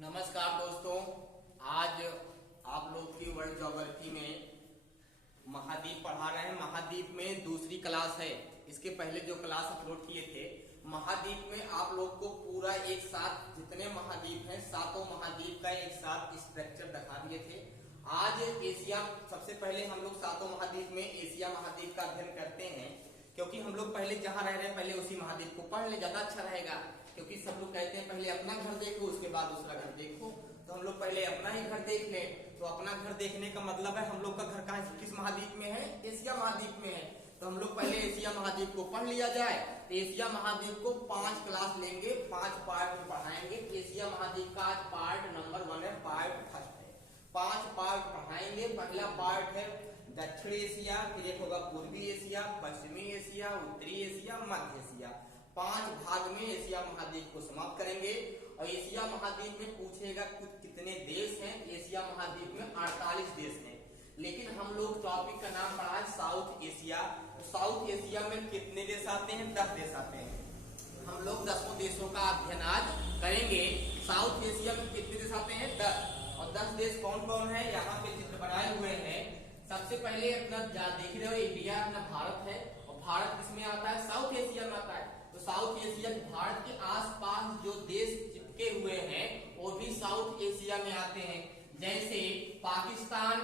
नमस्कार दोस्तों, आज आप लोग की वर्ल्ड ज्योग्राफी में महाद्वीप पढ़ा रहे हैं। महाद्वीप में दूसरी क्लास है। इसके पहले जो क्लास अपलोड किए थे महाद्वीप में आप लोग को पूरा एक साथ जितने महाद्वीप हैं सातों महाद्वीप का एक साथ स्ट्रक्चर दिखा दिए थे। आज एशिया, सबसे पहले हम लोग सातों महाद्वीप में एशिया महाद्वीप का अध्ययन करते हैं, क्योंकि हम लोग पहले जहां रह रहे हैं पहले उसी महाद्वीप को पढ़ ले, ज्यादा अच्छा रहेगा। क्योंकि सब लोग कहते हैं पहले अपना घर देखो उसके बाद दूसरा घर देखो, तो हम लोग पहले अपना ही घर देख लें। तो अपना घर देखने का मतलब है हम लोग का घर कहाँ, किस महाद्वीप में है? एशिया महाद्वीप में है। तो हम लोग पहले एशिया महाद्वीप को पढ़ लिया जाए। तो एशिया महाद्वीप को 5 क्लास लेंगे, 5 पार्ट में पढ़ाएंगे। एशिया महाद्वीप का आज पार्ट नंबर 1 है, पार्ट फर्स्ट है। 5 पार्ट पढ़ाएंगे। पहला पार्ट है दक्षिण एशिया, फिर एक होगा पूर्वी एशिया, पश्चिमी एशिया, उत्तरी एशिया, मध्य एशिया। 5 भाग में एशिया महाद्वीप को समाप्त करेंगे। और एशिया महाद्वीप में पूछेगा कुछ कितने देश हैं। एशिया महाद्वीप में 48 देश हैं, लेकिन हम लोग टॉपिक का नाम पढ़ा है साउथ एशिया। तो साउथ एशिया में कितने देश आते हैं? 10 देश आते हैं। हम लोग 10 देशों का अध्ययन आज करेंगे। साउथ एशिया में कितने देश आते हैं? 10। और 10 देश कौन कौन है यहाँ पे चित्र बनाए हुए हैं। सबसे पहले अपना देख रहे हो इंडिया, अपना भारत है। और भारत किसमें आता है? साउथ एशिया में आता है। तो साउथ एशिया, भारत के आसपास जो देश चिपके हुए हैं वो भी साउथ एशिया में आते हैं। जैसे पाकिस्तान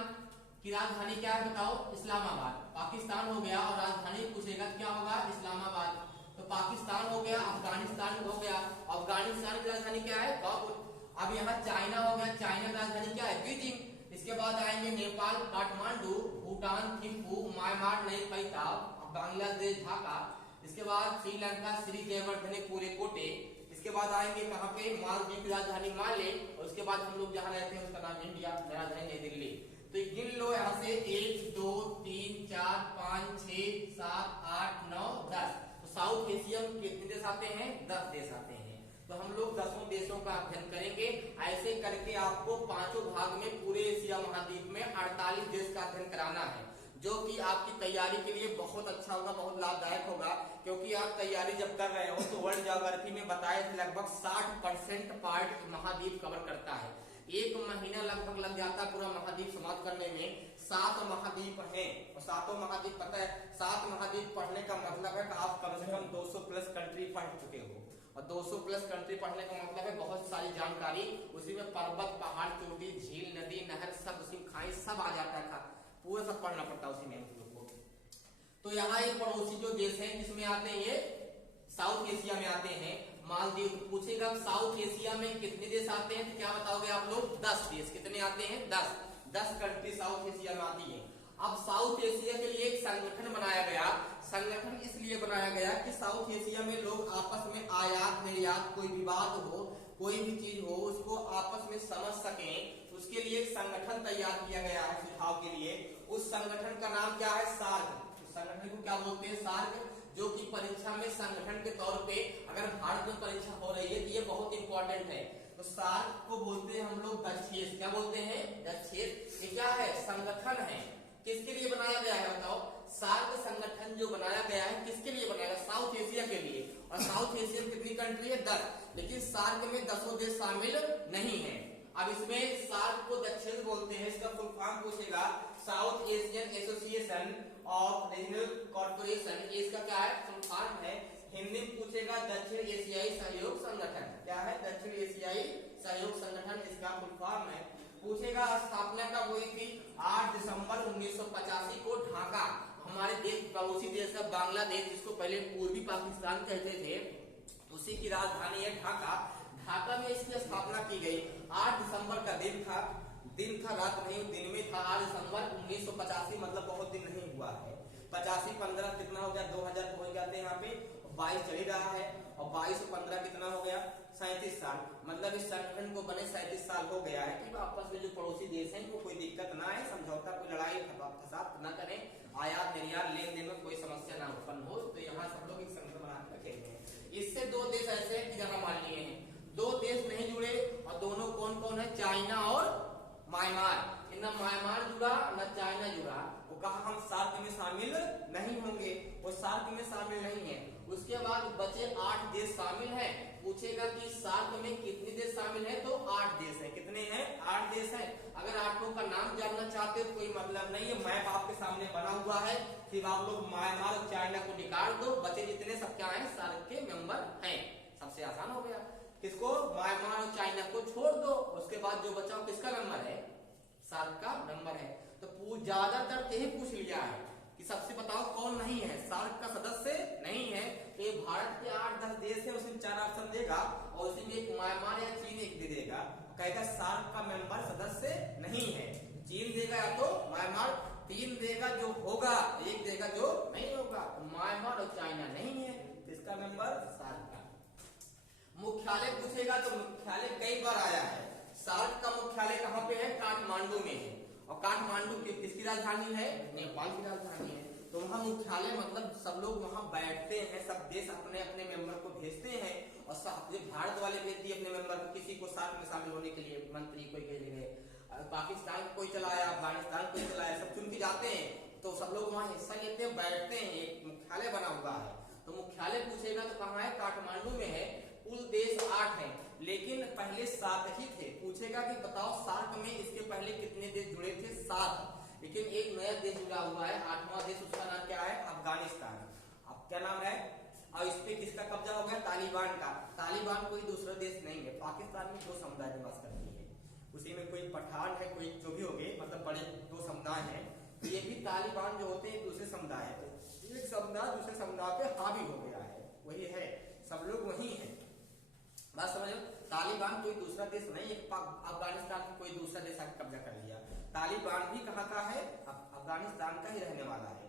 की राजधानी क्या है बताओ? इस्लामाबाद। पाकिस्तान हो गया और राजधानी पूछेगा क्या होगा? इस्लामाबाद। तो पाकिस्तान हो गया, अफगानिस्तान हो गया। अफगानिस्तान की राजधानी क्या है? काबुल। अब यहाँ चाइना हो गया, चाइना की राजधानी क्या है? बीजिंग। इसके बाद आएंगे नेपाल काठमांडू, भूटान थिम्पू, म्यांमार नई पैताब, बांग्लादेश ढाका। इसके बाद श्रीलंका श्री जयवर्धने पूरे कोटे। इसके बाद आएंगे कहाँ पे? मालदीव की राजधानी माले। और उसके बाद हम लोग जहाँ रहते हैं उसका नाम इंडिया, राजधानी नई दिल्ली। तो गिन लो यहाँ से 1 2 3 4 5 6 7 8 9 10। तो साउथ एशिया में कितने देश आते हैं? 10 देश आते हैं। तो हम लोग 10 देशों का अध्ययन करेंगे। ऐसे करके आपको 5 भाग में पूरे एशिया महाद्वीप में 48 देश का अध्ययन कराना है, जो कि आपकी तैयारी के लिए बहुत अच्छा होगा, बहुत लाभदायक होगा। क्योंकि आप तैयारी जब कर रहे हो तो वर्ल्ड ज्योग्राफी में बताए थे लगभग 60% पार्ट महाद्वीप कवर करता है। 1 महीना लगभग लग जाता है पूरा महाद्वीप समाप्त करने में। 7 महाद्वीप हैं और 7 महाद्वीप पता है। 7 महाद्वीप पढ़ने का मतलब है कि आप कम से कम 200 प्लस कंट्री पढ़ चुके हो। और 200 प्लस कंट्री पढ़ने का मतलब है बहुत सारी जानकारी, उसी में पर्वत पहाड़ चोटी झील नदी नहर सब, उसी में खाई सब आ जाता था। पूरा सब पढ़ना पड़ता है उसी में हम लोग को। तो यहाँ एक पड़ोसी जो देश है किसमें आते हैं? ये साउथ एशिया में आते हैं। मालदीव। पूछेगा साउथ एशिया में कितने देश आते हैं? तो क्या बताओगे आप लोग? 10 देश। कितने आते हैं? 10 कंट्री साउथ एशिया में आती है। अब साउथ एशिया के लिए एक संगठन बनाया गया। संगठन इसलिए बनाया गया कि साउथ एशिया में लोग आपस में आयात निर्यात, कोई विवाद हो, कोई भी चीज हो, उसको आपस में समझ सकें। उसके लिए एक संगठन तैयार किया गया है सुझाव के लिए। उस संगठन का नाम क्या है? सार्क। संगठन को क्या बोलते हैं? सार्क। जो कि परीक्षा में संगठन के तौर पे अगर भारत में परीक्षा हो रही है तो ये बहुत इंपॉर्टेंट है। तो सार्क को बोलते हैं हम लोग दक्षेस। क्या बोलते हैं? दक्षेस। ये क्या है? संगठन है। किसके लिए बनाया गया है बताओ? सार्क संगठन जो बनाया गया है किसके लिए बनाया गया? साउथ एशिया के लिए। और साउथ एशिया में कितनी कंट्री है? 10। लेकिन सार्क में 10 देश शामिल नहीं है। अब इसमें सार्क को दक्षिण बोलते हैं। इसका फुल फॉर्म पूछेगा south Asian association of regional corporation. इसका क्या है? फुल फॉर्म है। हिंदी में पूछेगा दक्षिण एशियाई सहयोग संगठन। क्या है? दक्षिण एशियाई सहयोग संगठन इसका फुल फॉर्म है। पूछेगा स्थापना कब हुई थी? 8 दिसंबर 1985 को ढाका, हमारे देश पड़ोसी देश है बांग्लादेश, जिसको पहले पूर्वी पाकिस्तान कहते थे, उसी की राजधानी है ढाका। ढाका में इसकी स्थापना की गई। 8 दिसंबर का दिन था, रात नहीं, दिन में था। 8 दिसंबर 1985, मतलब बहुत दिन नहीं हुआ है। 85 15 कितना हो गया? 2000 हो जाते हैं यहाँ पे। 22 चल ही रहा है और 22 और 15 कितना हो गया? 37 साल। मतलब इस संगठन को बने 37 साल हो गया है कि आपस में जो पड़ोसी देश हैं वो कोई दिक्कत ना आए, समझौता, कोई लड़ाई फसाद ना करें, आयात निर्यात लेन देन में कोई समस्या ना उत्पन्न हो। तो यहाँ सब लोग एक संगठन बना के रखे हैं। इससे 2 देश ऐसे हैं कि जगह मान लिए हैं। 2 देश नहीं जुड़े और दोनों कौन कौन है? चाइना और म्यांमार। न म्यांमार जुड़ा न चाइना जुड़ा। वो कहा हम सार्क में शामिल नहीं होंगे, वो सार्क में शामिल नहीं है। उसके बाद बचे 8 देश शामिल हैं। पूछेगा कि सार्क में कितने देश शामिल हैं? तो 8 देश अगर आप लोग का नाम जानना चाहते हो कोई मतलब नहीं है, मैप आपके सामने बना हुआ है, सिर्फ आप लोग म्यांमार और चाइना को निकाल दो, बचे जितने सब क्या है सार्क के मेंबर हैं। सबसे आसान हो गया। किसको? म्यांमार और चाइना को छोड़ दो, उसके बाद जो बचा किसका नंबर है? सार्क का नंबर है। तो ज्यादातर यही पूछ लिया है कि सबसे बताओ कौन नहीं है, सार्क का सदस्य नहीं है। तो ये भारत के 8-10 देश है, उसमें 4 ऑप्शन देगा और उसी में एक म्यांमार या चीन एक दे देगा, कहेगा सार्क का मेंबर सदस्य नहीं है। चीन देगा या तो म्यांमार, 3 देगा जो होगा, 1 देगा जो नहीं होगा। म्यांमार और चाइना नहीं है, इसका मेंबर सार्क का। मुख्यालय पूछेगा तो मुख्यालय कई बार आया है। सार्क का मुख्यालय कहाँ पे है? काठमांडू में है। और काठमांडू किसकी राजधानी है? नेपाल की राजधानी है। तो वहाँ मुख्यालय मतलब सब लोग वहाँ बैठते हैं, सब देश अपने अपने मेंबर को भेजते हैं और भारत वाले भेज दिए अपने मेंबर को, किसी को साथ में शामिल होने के लिए मंत्री कोई भेज गए, पाकिस्तान कोई चलाया, अफगानिस्तान कोई चलाया, सब चुन के जाते हैं। तो सब लोग वहाँ हिस्सा लेते हैं, बैठते हैं, एक मुख्यालय बना हुआ है। तो मुख्यालय पूछेगा तो कहाँ है? काठमांडू में है। कुल देश 8 हैं, लेकिन पहले 7 ही थे। पूछेगा कि बताओ सार्क में इसके पहले कितने देश जुड़े थे? 7। लेकिन एक नया देश जुड़ा हुआ है, 8वां देश, उसका नाम क्या है? अफगानिस्तान। अब क्या नाम है? और इस पे किसका कब्जा हो गया? तालिबान का। तालिबान कोई दूसरा देश नहीं है। पाकिस्तान में 2 समुदाय निवास करती है, उसी में कोई पठान है, कोई जो भी हो गए, मतलब बड़े 2 समुदाय हैं। ये भी तालिबान जो होते हैं दूसरे समुदाय है, तो एक समुदाय दूसरे समुदाय पे हावी हो गया है, वही है, सब लोग वही है। बात समझ लो, तालिबान कोई दूसरा देश नहीं, अफगानिस्तान में कोई दूसरा देश आके कब्जा कर लिया। तालिबान भी कहाँ का है? अफगानिस्तान का ही रहने वाला है।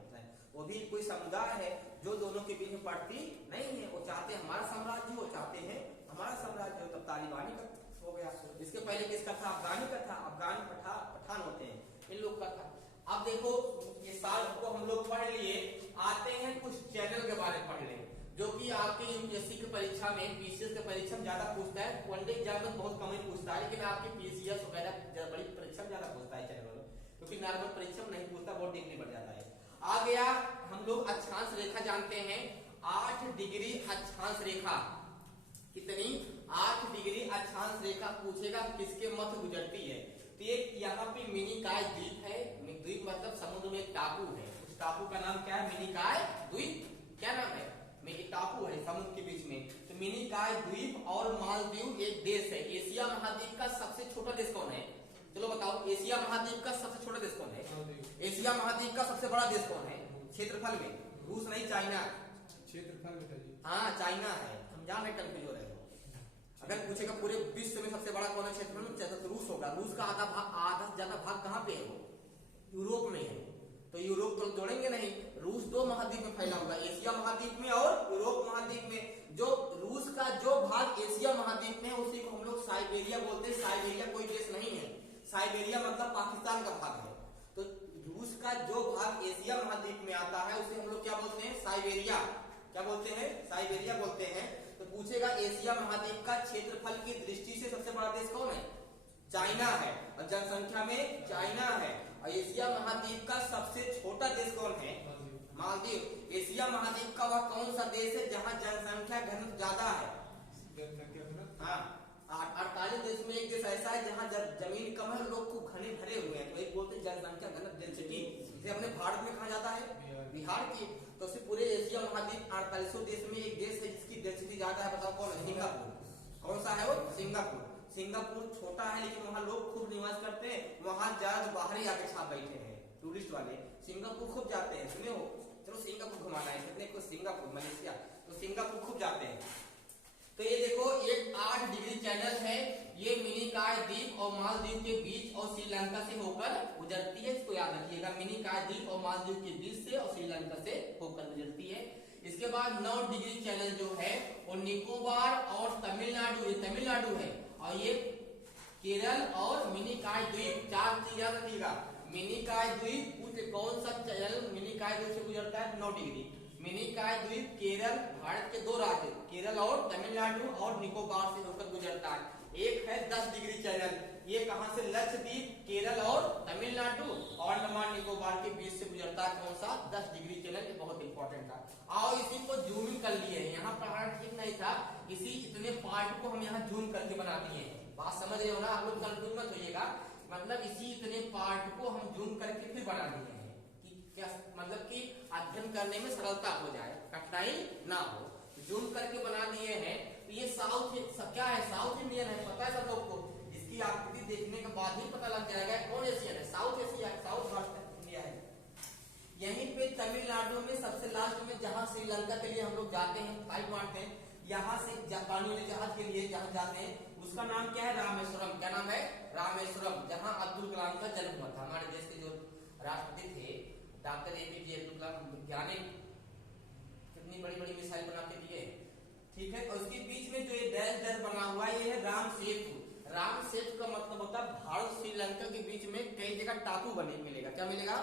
वो भी कोई समुदाय है जो दोनों के बीच में पड़ती नहीं है। वो चाहते हैं हमारा साम्राज्य, वो चाहते हैं हमारा साम्राज्य हो, तब तालिबानी का हो गया। इसके पहले किसका था? अफगानी का था। अफगान पठान होते हैं, इन लोग का था। अब देखो ये सार्क को हम लोग पढ़ लिए, आते हैं कुछ चैनल के बारे में पढ़ लें, जो कि आपके यूपीएससी की परीक्षा में, पीसीएस की परीक्षा में ज्यादा पूछता है। वनडे एग्जाम में बहुत कम ही पूछता है, लेकिन आपके पीसीएस वगैरह बड़ी परीक्षा में ज्यादा पूछता है चैनल, क्योंकि नॉर्मल परीक्षा में नहीं पूछता, बहुत डिग्री बढ़ जाता है। आ गया, हम लोग अक्षांश रेखा जानते हैं, 8 डिग्री अक्षांश रेखा। कितनी? 8 डिग्री अक्षांश रेखा पूछेगा किसके मध्य गुजरती है। तो एक यहाँ पे मिनिकॉय द्वीप है, द्वीप मतलब समुद्र में एक टापू है, उस टापू का नाम क्या है? मिनिकॉय द्वीप। क्या नाम है? टापू है समुद्र के बीच में। तो मिनिकॉय द्वीप और मालदीव एक देश है। एशिया महाद्वीप का सबसे छोटा देश कौन है? चलो बताओ, एशिया महाद्वीप का सबसे छोटा देश कौन है? एशिया महाद्वीप का सबसे बड़ा देश कौन है क्षेत्रफल में? रूस नहीं, चाइना। क्षेत्रफल में हाँ चाइना है, हम जान रहे कंफ्यूज हो रहे हो। अगर पूछेगा पूरे विश्व में सबसे बड़ा कौन है क्षेत्रफल में, तो रूस होगा। रूस का आधा से ज्यादा भाग कहाँ पे है? वो यूरोप में है। तो यूरोप तो जोड़ेंगे नहीं, रूस 2 महाद्वीप में फैला हुआ, एशिया महाद्वीप में और यूरोप महाद्वीप में। जो रूस का जो भाग एशिया महाद्वीप में है उसी को हम लोग साइबेरिया बोलते हैं। साइबेरिया कोई देश नहीं है, साइबेरिया मतलब पाकिस्तान का भाग है। तो रूस का जो भाग एशिया महाद्वीप में आता है उसे हम लोग क्या बोलते हैं? साइबेरिया। क्या बोलते हैं? साइबेरिया बोलते हैं। तो पूछेगा एशिया महाद्वीप का क्षेत्रफल की दृष्टि से सबसे बड़ा देश कौन है? चाइना है, और जनसंख्या में चाइना है। और एशिया महाद्वीप का सबसे छोटा देश कौन है? मालदीव। एशिया महाद्वीप का वह कौन सा देश है जहाँ जनसंख्या घनत्व ज्यादा है? हाँ, 48 देश में एक देश ऐसा है जहाँ जमीन कम है, लोग खूब घने भरे हुए हैं, तो एक बोलते हैं जनसंख्या घनत्व डेंसिटी। इसे अपने भारत में कहा जाता है बिहार की। तो उसे पूरे एशिया महाद्वीप 48 देश में एक देश है जिसकी डेंसिटी ज्यादा है, बताओ कौन है? सिंगापुर। कौन सा है वो? सिंगापुर। सिंगापुर छोटा है लेकिन वहाँ लोग खूब निवास करते हैं, वहाँ ज्यादा बाहरी आके छाप बैठे हैं टूरिस्ट वाले, सिंगापुर खूब जाते हैं। सुने हो? चलो सिंगापुर घुमाना है, कितने को? सिंगापुर, मलेशिया, तो सिंगापुर खूब जाते हैं। तो ये देखो, एक 8 डिग्री चैनल है, ये मिनिकॉय द्वीप और मालदीव के बीच और श्रीलंका से होकर गुजरती है। इसको याद रखिएगा, मिनिकॉय द्वीप और मालदीव के बीच से और श्रीलंका से होकर गुजरती है। इसके बाद 9 डिग्री चैनल जो है वो निकोबार और तमिलनाडु, ये तमिलनाडु है, और ये केरल और मिनिकॉय द्वीप। 4 चीज याद रखिएगा। मिनिकॉय द्वीप कौन सा चैनल मिनिकॉय द्वीप से गुजरता है? 9 डिग्री। मिनिकॉय द्वीप केरल, भारत के 2 राज्य केरल और तमिलनाडु और निकोबार से होकर गुजरता है। एक है 10 डिग्री चैनल, ये कहां से? लक्षद्वीप, केरल और तमिलनाडु और अंडमान निकोबार के बीच से गुजरता है। कौन सा? 10 डिग्री चैनल, ये बहुत इंपॉर्टेंट था। आओ इसी को जूम इन कर लिए, यहाँ पढ़ाना ठीक नहीं था, इसी इतने पार्ट को हम यहाँ जूम करके बना दिए हैं। बात समझ रहे हो ना? आप लोग कंफ्यूज मत होइएगा। मतलब इसी इतने पार्ट को हम जूम करके फिर बना दिए हैं कि क्या मतलब कि अध्ययन करने में सरलता हो जाए, कठिनाई ना हो, जूम करके बना दिए हैं। तो ये क्या है, साउथ इंडियन है, पता है सब लोग को। इसकी आकृति देखने के बाद ही पता लग जाएगा कौन एशियन है, साउथ एशिया, साउथ इंडिया है। यहीं पे तमिलनाडु में सबसे लास्ट में जहां श्रीलंका के लिए हम लोग जाते हैं, फ्लाइट मारते हैं, यहाँ से जापानी वाले जहाज के लिए जहां जाते हैं, उसका नाम क्या है, रामेश्वरम। क्या नाम है, रामेश्वरम, जहां अब्दुल कलाम का जन्म हुआ था। हमारे देश के जो राष्ट्रपति थे डॉक्टर APJ अब्दुल कलाम, वैज्ञानिक, कितनी बड़ी बड़ी मिसाइल बना के दिए, ठीक है। और उसके बीच में जो ये डैश डैश बना हुआ है, ये है राम सेतु। राम सेतु का मतलब होता है भारत श्रीलंका के बीच में कई जगह टापू बने मिलेगा, क्या मिलेगा,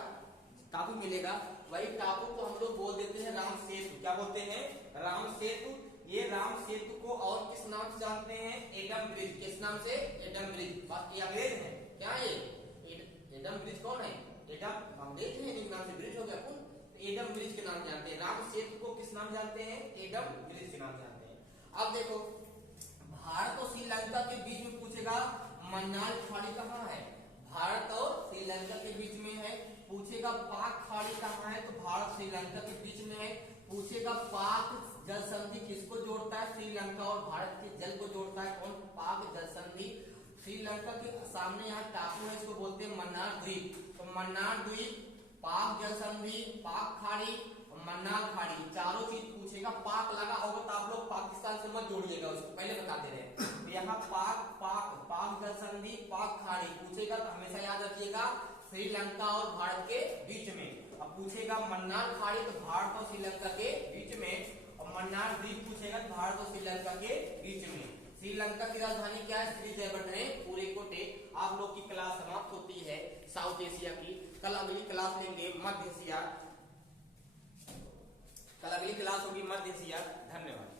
टापू मिलेगा। वही टापू को हम लोग बोल देते हैं राम सेतु। क्या बोलते हैं, राम सेतु। ये राम सेतु को और किस नाम से जानते हैं, एडम ब्रिज। किस नाम से, एडम ब्रिज। बाकी अंग्रेज है क्या, ये एडम ब्रिज कौन है, एडम अंग्रेज है, एक नाम से ब्रिज हो गया कौन, एडम ब्रिज के नाम जानते हैं। राम सेतु को किस नाम जानते हैं, एडम ब्रिज के नाम जानते हैं। अब देखो भारत और श्रीलंका के बीच में पूछेगा मन्नार खाड़ी कहाँ है, भारत और श्रीलंका के बीच में है। पूछेगा पाक खाड़ी कहाँ है, तो भारत श्रीलंका के बीच में है। पूछेगा पाक जल संधि किसको जोड़ता है, श्रीलंका और भारत के जल को जोड़ता है कौन, पाक जल संधि। श्रीलंका के सामने यहाँ टापू है, इसको बोलते हैं मन्नार द्वीप। तो मन्नार द्वीप, पाक जल संधि, पाक खाड़ी, मन्नार खाड़ी, चारों चीज पूछेगा। पाक लगा होगा तो आप लोग पाकिस्तान से मत जोड़िएगा, उसको पहले बता दे रहे हैं। तो यहाँ पाक जल संधि, पाक खाड़ी पूछेगा तो हमेशा याद रखिएगा श्रीलंका और भारत के बीच में। अब पूछेगा मन्नार खाड़ी तो भारत और श्रीलंका के बीच में, और मन्नार द्वीप पूछेगा तो भारत और श्रीलंका के बीच में। श्रीलंका की राजधानी क्या है, श्रीजयवर्धने। आप लोग की क्लास समाप्त होती है साउथ एशिया की। कल अगली क्लास लेंगे मध्य एशिया, कल अगली क्लास होगी मध्य एशिया। धन्यवाद।